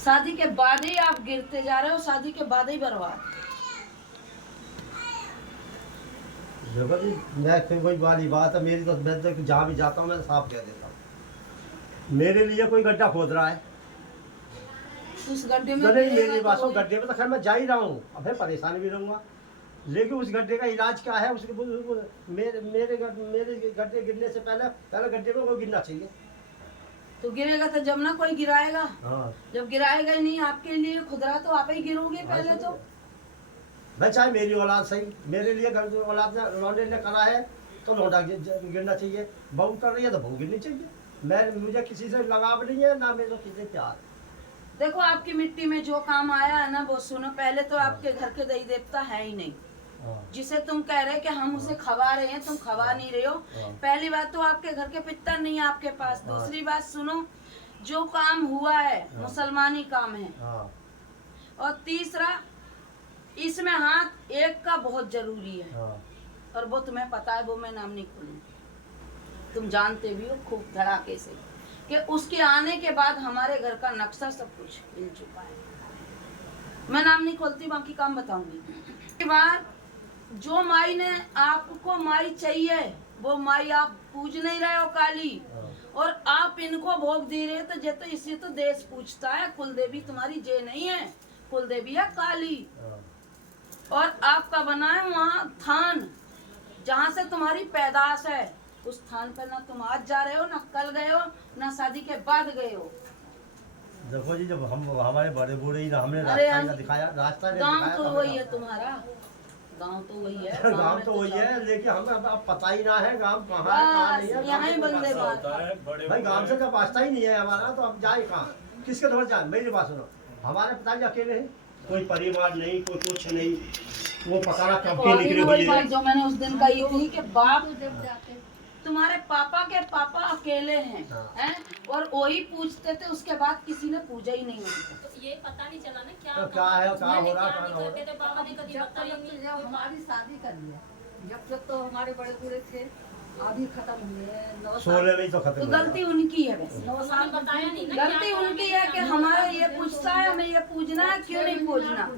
शादी के बाद ही आप गिरते जा रहे हो, शादी के बाद ही बर्बाद। देखो जी, मैं फिर वही वाली बात है मेरी, तो मैं तो जहाँ भी जाता हूँ मैं साफ कह देता हूँ, मेरे लिए कोई गड्ढा खोद रहा है, उस गड्ढे में नहीं गिरेगा मेरी बात तो सुनो, गड्ढे में तो खैर मैं जा ही रहा हूँ, अब फिर परेशान भी रहूँगा, लेकिन उस गड्ढे का इलाज क्या है, उसके मेरे गड्ढे गिरने से पहले पहले गड्ढे में कोई गिरना चाहिए। तो गिरेगा तो जब ना कोई गिराएगा। हाँ, जब गिराएगा ही नहीं आपके लिए खुदरा, तो आप ही गिरोगे पहले। तो भाई चाहे मेरी औलाद सही, मेरे लिए घर औलाद ने लौंडे ने करा है तो लौंडा गिरना चाहिए, बहू कर रही है तो बहू गिरनी चाहिए। मुझे किसी से लगाव नहीं है, ना मेरे किसी से प्यार। देखो आपकी मिट्टी में जो काम आया है ना, वो सुनो। पहले तो आपके घर के देवी देवता है ही नहीं, जिसे तुम कह रहे कि हम उसे खवा रहे हैं, तुम खवा नहीं रहे हो। पहली बात तो आपके घर के पितर नहीं है आपके पास। दूसरी बात सुनो, जो काम हुआ है मुसलमानी काम है। और तीसरा, इसमें हाथ एक का बहुत जरूरी है, और वो तुम्हें पता है, वो मैं नाम नहीं खोलूंगी। तुम जानते भी हो खूब धड़ाके से कि उसके आने के बाद हमारे घर का नक्शा सब कुछ हिल चुका है। मैं नाम नहीं खोलती, बाकी काम बताऊंगी। बार जो माई ने आपको माई चाहिए, वो माई आप पूज नहीं रहे हो काली, और आप इनको भोग दे रहे हो। तो जे तो इसी तो देश पूछता है, कुल देवी तुम्हारी जे नहीं है, कुल देवी है काली। और आपका बना है वहाँ थान, जहाँ से तुम्हारी पैदाश है। उस थान पर ना तुम आज जा रहे हो, ना कल गए हो, ना शादी के बाद गए हो। देखो जी, जब हम हमारे बड़े बूढ़े ही हमने रास्ता दिखाया, रास्ता गांव तो वही है तुम्हारा, गांव तो वही है, गांव तो वही है, लेकिन हमें अब पता ही ना है गांव कहाँ है कहाँ नहीं है। यहाँ ही बंदे बात है भाई, गांव से जब वास्ता ही नहीं है हमारा, तो अब जाए कहाँ, किसके घर जाए। मेरी बात सुनो, हमारे पिताजी अकेले हैं, कोई परिवार नहीं, कोई कुछ नहीं, वो पता ना कब के निकले हुए। जो मैंने उस दिन कही थी कि बाप तुम्हारे पापा के पापा अकेले हैं, हैं? और वही पूछते थे, उसके बाद किसी ने पूजा ही नहीं होती। तो ये पता नहीं चला ना क्या तो क्या है, क्या हो रहा है। हमारी शादी कर लिया, जब तक तो हमारे बड़े बूढ़े थे, अभी खत्म हुए 16 में ही तो खत्म। तो गलती उनकी है, वैसे 9 साल बताया नहीं ना, गलती उनकी है कि हमारा ये पूछता है, हमें ये पूजना है, क्यों नहीं पूजना।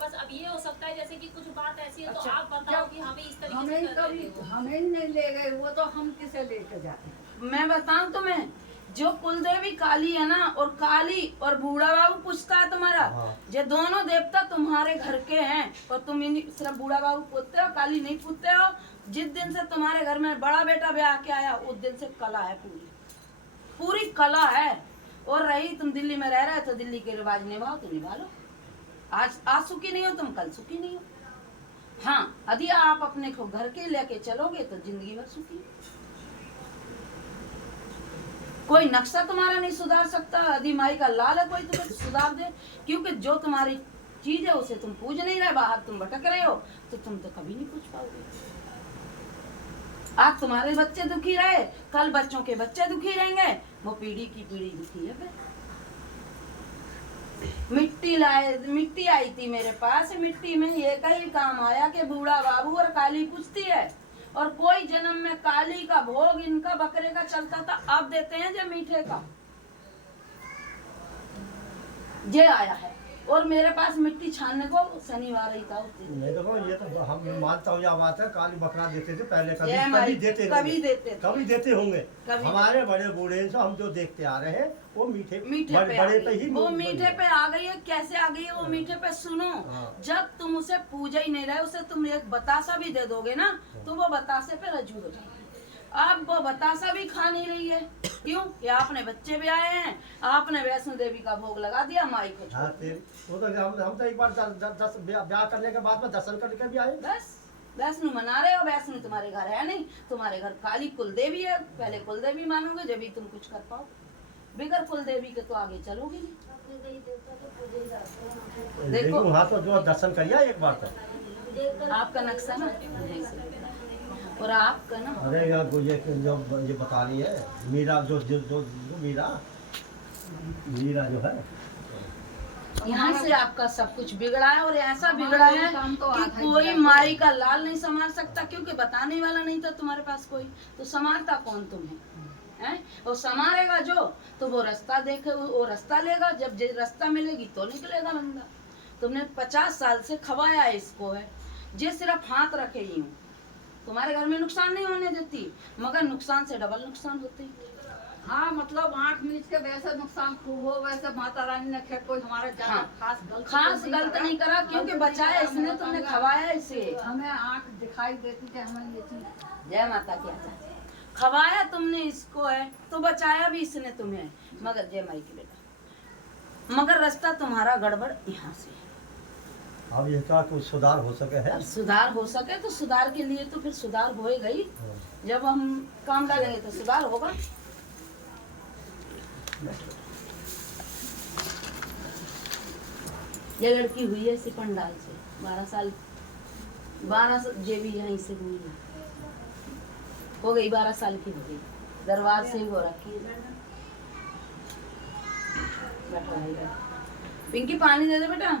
बस अब ये हो सकता है जैसे कि कुछ बात ऐसी है, तो आप बताओ कि हमें इस तरीके से कर रहे हो। हमें ही नहीं ले गए, वो तो हम किसे लेके जाते। मैं बताऊं तुम्हें, जो कुलदेवी काली है ना, और काली और बूढ़ा बाबू पूछता है तुम्हारा, ये दोनों देवता तुम्हारे घर के हैं, और तुम सिर्फ बूढ़ा बाबू पूछते हो, काली नहीं पूछते हो। जिस दिन से तुम्हारे घर में बड़ा बेटा ब्याह के आया, उस दिन से कला है, पूरी कला है। और रही तुम दिल्ली में रह रहे, तो दिल्ली के रिवाज निभाओ तो निभा लो। आज सुखी नहीं हो तुम, कल सुखी नहीं हो। हाँ, यदि आप अपने को घर के लेके चलोगे तो जिंदगी भर सुखी हो। कोई नक्शा तुम्हारा नहीं सुधार सकता। यदि माई का लाल है कोई तुम्हें सुधार दे, क्योंकि जो तुम्हारी चीज है उसे तुम पूज नहीं रहे, बाहर तुम भटक रहे हो, तो तुम तो कभी नहीं पूछ पाओगे। आज तुम्हारे बच्चे दुखी रहे, कल बच्चों के बच्चे दुखी रहेंगे, वो पीढ़ी की पीढ़ी दुखी है। फिर मिट्टी आई थी मेरे पास, मिट्टी में ये कहीं काम आया कि बूढ़ा बाबू और काली पूछती है, और कोई जन्म में काली का भोग इनका बकरे का चलता था, अब देते हैं जो मीठे का। ये आया है, और मेरे पास मिट्टी छानने को शनिवार ही था उस दिन। नहीं देखो, ये तो हम मानता हूँ, यह बात है, काली बकरा देते थे पहले, कभी देते होंगे। हमारे बड़े बूढ़े से हम जो देखते आ रहे हैं, वो मीठे बड़े पे ही, वो मीठे पे आ गई है। कैसे आ गई है वो मीठे पे? सुनो, जब तुम उसे पूजा ही नहीं रहे, उसे तुम एक बतासा भी दे दोगे ना, तो वो बतासे पे रजू हो जाएगी। अब वो बतासा भी खा नहीं रही है, क्यों? कि आपने बच्चे भी आए हैं, आपने वैष्णो देवी का भोग लगा दिया, माई को छोड़ दिया। वो तो हम तो एक बार ब्याह करने के बाद में दर्शन करके भी आए। बस वैष्णो मना रहे हो। वैष्णो तुम्हारे घर है नहीं, तुम्हारे घर काली कुल देवी है। पहले कुल देवी मानोगे जब ही तुम कुछ कर पाओ, बिगर कुल देवी के तो आगे चलोगे नहीं। देखो वहाँ तो जो दर्शन करिए एक बार तो आपका नक्शा ना, और आपका ना, अरे यार ये बता रही है मीरा, जो मीरा जो है, यहाँ से आपका सब कुछ बिगड़ा है, और ऐसा बिगड़ा है कि कोई माई का लाल नहीं संभाल सकता, क्योंकि बताने वाला नहीं था तुम्हारे पास कोई, तो संभालता कौन तुम्हें? हैं? वो संभालेगा जो, तो वो रास्ता देखे, वो रास्ता लेगा, जब रास्ता मिलेगी तो निकलेगा बंदा। तुमने 50 साल से खवाया है इसको, है जे सिर्फ हाथ रखे ही हूँ, तुम्हारे घर में नुकसान नहीं होने देती, मगर नुकसान से डबल नुकसान होती। हाँ मतलब आँख मीच के वैसे नुकसान खूब हो, वैसे माता रानी ने खैर कोई हमारा ज्यादा हाँ, खास गलत नहीं करा, क्योंकि बचाया इसने, तुमने खवाया इसे। हमें आँख दिखाई देती कि हमें ये चीज। जय माता की आजा। खवाया तुमने इसको, है तो बचाया भी इसने तुम्हें, मगर जय माई की बेटा, मगर रास्ता तुम्हारा गड़बड़ यहाँ से है। अब इसका कुछ सुधार हो सके है। अब सुधार हो सके तो सुधार के लिए तो फिर सुधार होएगा ही, जब हम काम डालेंगे तो सुधार होगा। ये लड़की हुई है इसी पंडाल से 12 साल, 12 जे भी यहीं से हुई है, हो गई 12 साल की हो गई, दरबार से ही हो रखी है। बैठो भाई बैठो। पिंकी पानी दे दे बेटा।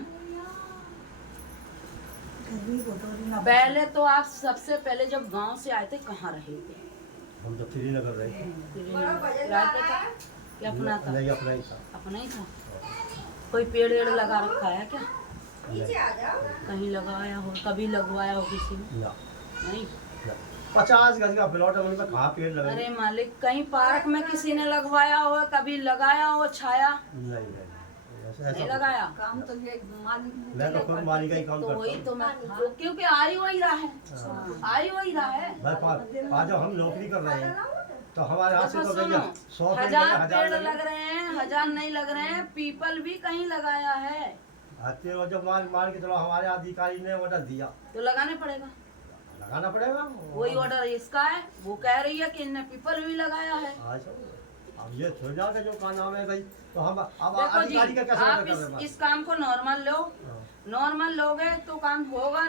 पहले तो आप सबसे पहले जब गांव से आए थे कहाँ रहे थे? हम तो श्रीनगर रहे थे। किराए पे था या अपना था? नहीं, अपना ही था। अपना ही था। कोई पेड़ वेड़ लगा रखा है क्या? नहीं, कहीं लगाया हो, कभी लगवाया हो किसी ने? ना, नहीं। ना। 50 गज का प्लॉट है, उनमें कहाँ पेड़ लगे? अरे मालिक, कहीं पार्क में किसी ने लगवाया हो, कभी लगाया हो छाया? नहीं, नहीं लगाया। काम तो ये मालिक ने मैं तो खुद माली का ही काम तो करता वही हूँ। तो मैं, क्योंकि आ ही वही रहा है, आ ही वही रहा है। भाई जब हम नौकरी कर रहे हैं तो हमारे हाथ से देखो तो भैया सुनो, 100 पेड़ लगे, 1000 1000 पेड़ लगे। लग रहे हैं, 1000 नहीं लग रहे हैं, पीपल भी कहीं लगाया है, आते हो जब मान के चलो हमारे अधिकारी ने ऑर्डर दिया, तो लगाने पड़ेगा। लगाना पड़ेगा। वही ऑर्डर इसका है, वो कह रही है कि इनने पीपल भी लगाया है। अब ये थोड़ा जाके जो का नाम है भाई, तो हम अब देखो जी, अधिकारी का कैसे आप ऑर्डर कर रहे हैं? इस काम को नॉर्मल लो, हाँ। नॉर्मल लोगे तो काम होगा।